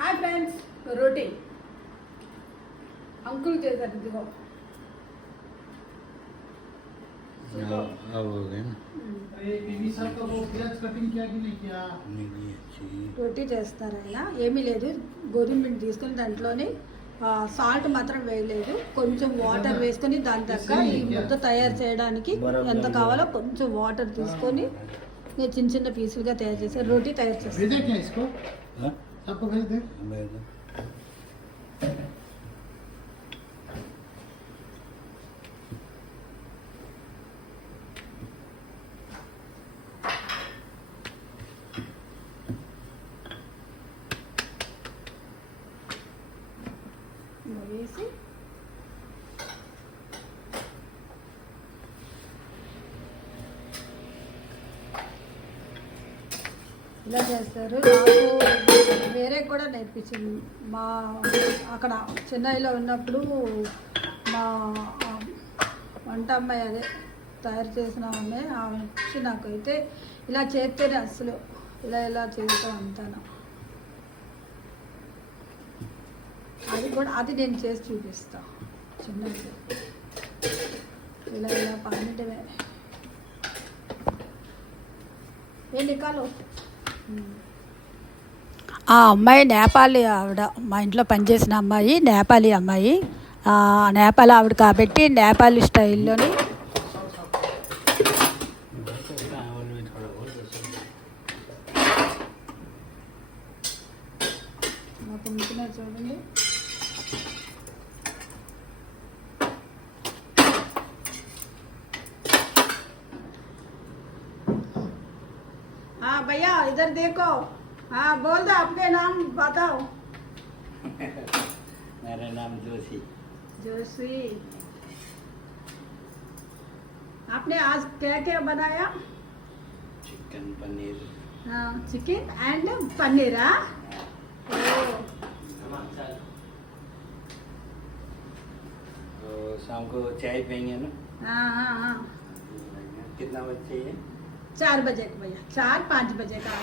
Hi friends, రోటీ uncle చేశారు. ఇదిగో రోటీ చేస్తారు ఆయన. ఏమీ లేదు, గోధుమ పిండి తీసుకొని దాంట్లోని సాల్ట్ మాత్రం వేయలేదు, కొంచెం వాటర్ వేసుకొని దాని దగ్గర ఈ ముద్ద తయారు చేయడానికి ఎంత కావాలో కొంచెం వాటర్ తీసుకొని నేను చిన్న చిన్న పీసులుగా తయారు చేశాను. రోటీ తయారు చేస్తాను. వేసి ఇలా చేస్తారు. నాకు వేరే కూడా నేర్పించింది. మా అక్కడ చెన్నైలో ఉన్నప్పుడు మా వంట అమ్మాయి, అదే తయారు చేసిన ఆమె వచ్చి నాకైతే ఇలా చేస్తేనే అసలు ఇలా చేస్తూ ఉంటాను. అది నేను చేసి చూపిస్తాను. చిన్నది ఇలా పానిటమే నికాలో. ఆ అమ్మాయి నేపాలీ ఆవిడ, మా ఇంట్లో పనిచేసిన అమ్మాయి నేపాలీ అమ్మాయి. నేపాల్ ఆవిడ కాబట్టి నేపాలీ స్టైల్లోని చూడండి. हाँ भैया इधर देखो, हाँ बोल दो अपने नाम बताओ। मेरा नाम जोशी। जोशी, आपने आज क्या क्या बनाया? चिकन पनीर। हाँ, चिकन एंड पनीर। हाँ, तो शाम को चाय पियेंगे ना? हाँ। कितना बजे चाहिए? 4 बजे भैया, 4-5 बजे का।